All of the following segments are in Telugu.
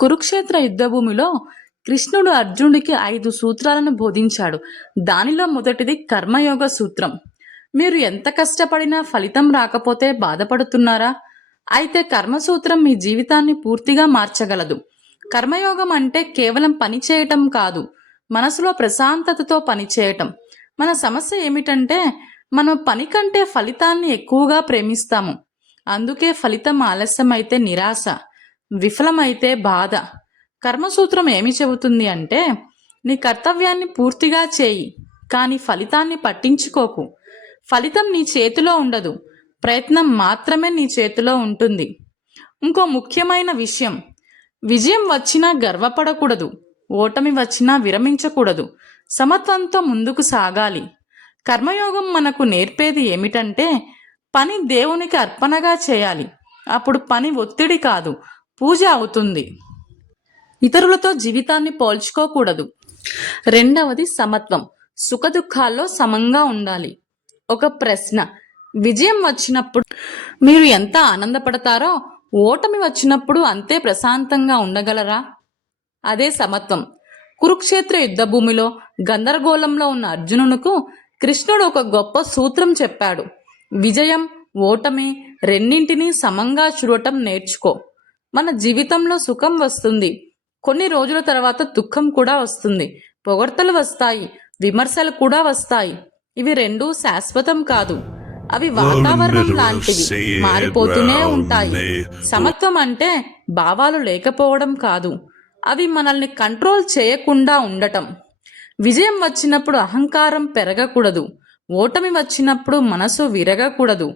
కురుక్షేత్ర యుద్ధభూమిలో కృష్ణుడు అర్జునుడికి 5 సూత్రాలను బోధించాడు. దానిలో మొదటిది కర్మయోగ సూత్రం. మీరు ఎంత కష్టపడినా ఫలితం రాకపోతే బాధపడుతున్నారా? అయితే కర్మసూత్రం మీ జీవితాన్ని పూర్తిగా మార్చగలదు. కర్మయోగం అంటే కేవలం పని చేయటం కాదు, మనసులో ప్రశాంతతతో పని చేయటం. మన సమస్య ఏమిటంటే మనం పని కంటే ఫలితాన్ని ఎక్కువగా ప్రేమిస్తాము. అందుకే ఫలితం ఆలస్యమైతే నిరాశ, విఫలమైతే బాధ. కర్మసూత్రం ఏమి చెబుతుంది అంటే నీ కర్తవ్యాన్ని పూర్తిగా చేయి, కానీ ఫలితాన్ని పట్టించుకోకు. ఫలితం నీ చేతిలో ఉండదు, ప్రయత్నం మాత్రమే నీ చేతిలో ఉంటుంది. ఇంకో ముఖ్యమైన విషయం, విజయం వచ్చినా గర్వపడకూడదు, ఓటమి వచ్చినా విరమించకూడదు. సమత్వంతో ముందుకు సాగాలి. కర్మయోగం మనకు నేర్పేది ఏమిటంటే పని దేవునికి అర్పణగా చేయాలి. అప్పుడు పని ఒత్తిడి కాదు, పూజ అవుతుంది. ఇతరులతో జీవితాన్ని పోల్చుకోకూడదు. రెండవది సమత్వం. సుఖదుఖాల్లో సమంగా ఉండాలి. ఒక ప్రశ్న, విజయం వచ్చినప్పుడు మీరు ఎంత ఆనందపడతారో ఓటమి వచ్చినప్పుడు అంతే ప్రశాంతంగా ఉండగలరా? అదే సమత్వం. కురుక్షేత్ర యుద్ధభూమిలో గందరగోళంలో ఉన్న అర్జునునకు కృష్ణుడు ఒక గొప్ప సూత్రం చెప్పాడు. విజయం, ఓటమి రెండింటినీ సమంగా చూడటం నేర్చుకో. మన జీవితంలో సుఖం వస్తుంది, కొన్ని రోజుల తర్వాత దుఃఖం కూడా వస్తుంది. పొగడ్తలు వస్తాయి, విమర్శలు కూడా వస్తాయి. ఇవి రెండూ శాశ్వతం కాదు, అవి వాతావరణం లాంటివి, మారిపోతూనే ఉంటాయి. సమత్వం అంటే భావాలు లేకపోవడం కాదు, అవి మనల్ని కంట్రోల్ చేయకుండా ఉండటం. విజయం వచ్చినప్పుడు అహంకారం పెరగకూడదు, ఓటమి వచ్చినప్పుడు మనసు విరగకూడదు.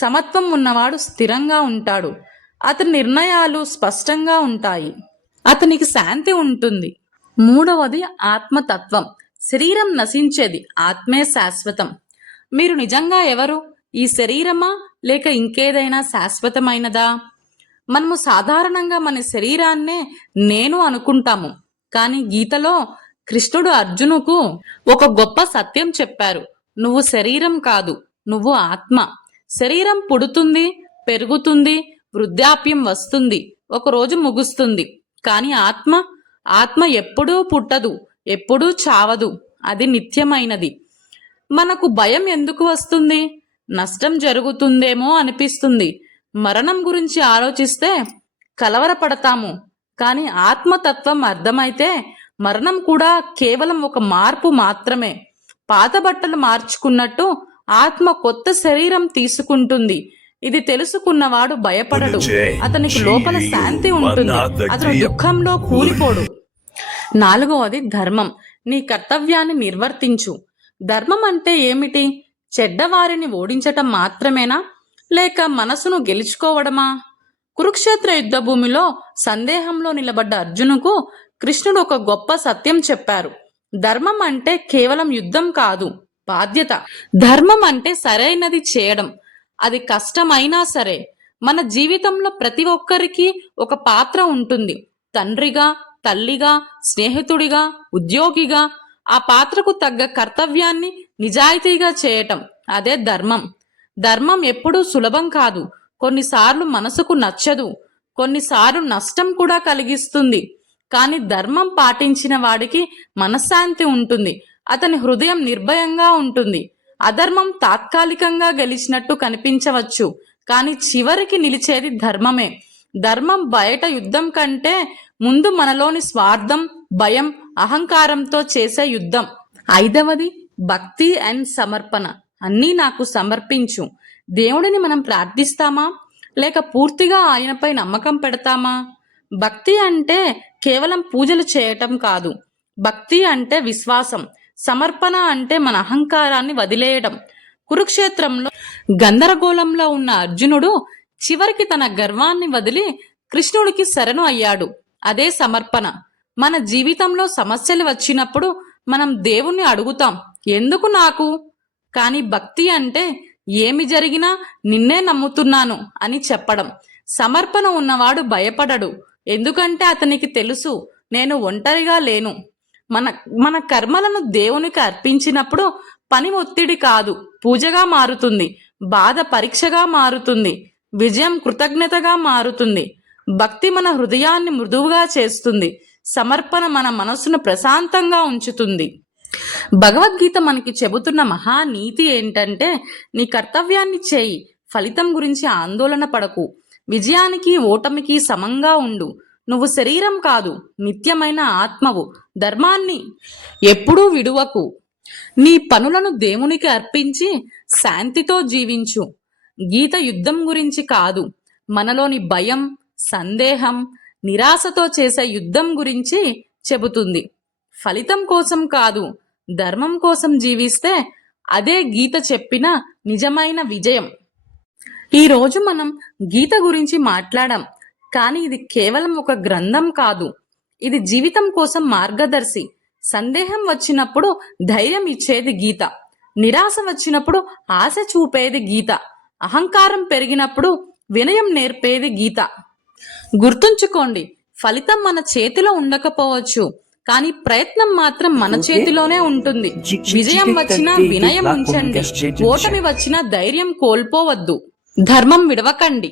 సమత్వం ఉన్నవాడు స్థిరంగా ఉంటాడు, అతని నిర్ణయాలు స్పష్టంగా ఉంటాయి, అతనికి శాంతి ఉంటుంది. మూడవది ఆత్మతత్వం. శరీరం నశించేది, ఆత్మే శాశ్వతం. మీరు నిజంగా ఎవరు? ఈ శరీరమా లేక ఇంకేదైనా శాశ్వతమైనదా? మనము సాధారణంగా మన శరీరాన్నే నేను అనుకుంటాము. కానీ గీతలో కృష్ణుడు అర్జునుకు ఒక గొప్ప సత్యం చెప్పారు. నువ్వు శరీరం కాదు, నువ్వు ఆత్మ. శరీరం పుడుతుంది, పెరుగుతుంది, వృద్ధాప్యం వస్తుంది, ఒకరోజు ముగుస్తుంది. కానీ ఆత్మ ఎప్పుడూ పుట్టదు, ఎప్పుడూ చావదు, అది నిత్యమైనది. మనకు భయం ఎందుకు వస్తుంది? నష్టం జరుగుతుందేమో అనిపిస్తుంది. మరణం గురించి ఆలోచిస్తే కలవరపడతాము. కానీ ఆత్మతత్వం అర్థమైతే మరణం కూడా కేవలం ఒక మార్పు మాత్రమే. పాత బట్టలు మార్చుకున్నట్టు ఆత్మ కొత్త శరీరం తీసుకుంటుంది. ఇది తెలుసుకున్నవాడు భయపడడు, అతనికి లోపల శాంతి ఉంటుంది, అతను దుఃఖంలో కూలిపోడు. నాలుగవది ధర్మం. నీ కర్తవ్యాన్ని నిర్వర్తించు. ధర్మం అంటే ఏమిటి? చెడ్డవారిని ఓడించటం మాత్రమేనా, లేక మనసును గెలుచుకోవడమా? కురుక్షేత్ర యుద్ధభూమిలో సందేహంలో నిలబడ్డ అర్జునుకు కృష్ణుడు ఒక గొప్ప సత్యం చెప్పారు. ధర్మం అంటే కేవలం యుద్ధం కాదు, బాధ్యత. ధర్మం అంటే సరైనది చేయడం, అది కష్టమైనా సరే. మన జీవితంలో ప్రతి ఒక్కరికి ఒక పాత్ర ఉంటుంది. తండ్రిగా, తల్లిగా, స్నేహితుడిగా, ఉద్యోగిగా. ఆ పాత్రకు తగ్గ కర్తవ్యాన్ని నిజాయితీగా చేయటం, అదే ధర్మం. ధర్మం ఎప్పుడూ సులభం కాదు. కొన్నిసార్లు మనసుకు నచ్చదు, కొన్నిసార్లు నష్టం కూడా కలిగిస్తుంది. కానీ ధర్మం పాటించిన వాడికి మనశ్శాంతి ఉంటుంది, అతని హృదయం నిర్భయంగా ఉంటుంది. అధర్మం తాత్కాలికంగా గెలిచినట్టు కనిపించవచ్చు, కానీ చివరికి నిలిచేది ధర్మమే. ధర్మం బయట యుద్ధం కంటే ముందు మనలోని స్వార్థం, భయం, అహంకారంతో చేసే యుద్ధం. ఐదవది భక్తి అండ్ సమర్పణ. అన్నీ నాకు సమర్పించు. దేవుడిని మనం ప్రార్థిస్తామా, లేక పూర్తిగా ఆయనపై నమ్మకం పెడతామా? భక్తి అంటే కేవలం పూజలు చేయటం కాదు. భక్తి అంటే విశ్వాసం. సమర్పణ అంటే మన అహంకారాన్ని వదిలేయడం. కురుక్షేత్రంలో గందరగోళంలో ఉన్న అర్జునుడు చివరికి తన గర్వాన్ని వదిలి కృష్ణుడికి శరణు అయ్యాడు. అదే సమర్పణ. మన జీవితంలో సమస్యలు వచ్చినప్పుడు మనం దేవుణ్ణి అడుగుతాం, ఎందుకు నాకు? కానీ భక్తి అంటే ఏమి జరిగినా నిన్నే నమ్ముతున్నాను అని చెప్పడం. సమర్పణ ఉన్నవాడు భయపడడు, ఎందుకంటే అతనికి తెలుసు, నేను ఒంటరిగా లేను. మన కర్మలను దేవునికి అర్పించినప్పుడు పని ఒత్తిడి కాదు, పూజగా మారుతుంది. బాధ పరీక్షగా మారుతుంది, విజయం కృతజ్ఞతగా మారుతుంది. భక్తి మన హృదయాన్ని మృదువుగా చేస్తుంది. సమర్పణ మన మనసును ప్రశాంతంగా ఉంచుతుంది. భగవద్గీత మనకి చెబుతున్న మహానీతి ఏంటంటే, నీ కర్తవ్యాన్ని చేయి, ఫలితం గురించి ఆందోళన పడకు. విజయానికి ఓటమికి సమంగా ఉండు. నువ్వు శరీరం కాదు, నిత్యమైన ఆత్మవు. ధర్మాన్ని ఎప్పుడూ విడువకు. నీ పనులను దేవునికి అర్పించి శాంతితో జీవించు. గీత యుద్ధం గురించి కాదు, మనలోని భయం, సందేహం, నిరాశతో చేసే యుద్ధం గురించి చెబుతుంది. ఫలితం కోసం కాదు, ధర్మం కోసం జీవిస్తే అదే గీత చెప్పిన నిజమైన విజయం. ఈరోజు మనం గీత గురించి మాట్లాడాం, కానీ ఇది కేవలం ఒక గ్రంథం కాదు, ఇది జీవితం కోసం మార్గదర్శి. సందేహం వచ్చినప్పుడు ధైర్యం ఇచ్చేది గీత, నిరాశ వచ్చినప్పుడు ఆశ చూపేది గీత, అహంకారం పెరిగినప్పుడు వినయం నేర్పేది గీత. గుర్తుంచుకోండి, ఫలితం మన చేతిలో ఉండకపోవచ్చు, కానీ ప్రయత్నం మాత్రం మన చేతిలోనే ఉంటుంది. విజయం వచ్చినా వినయం ఉంచండి, ఓటమి వచ్చినా ధైర్యం కోల్పోవద్దు. ధర్మం విడవకండి.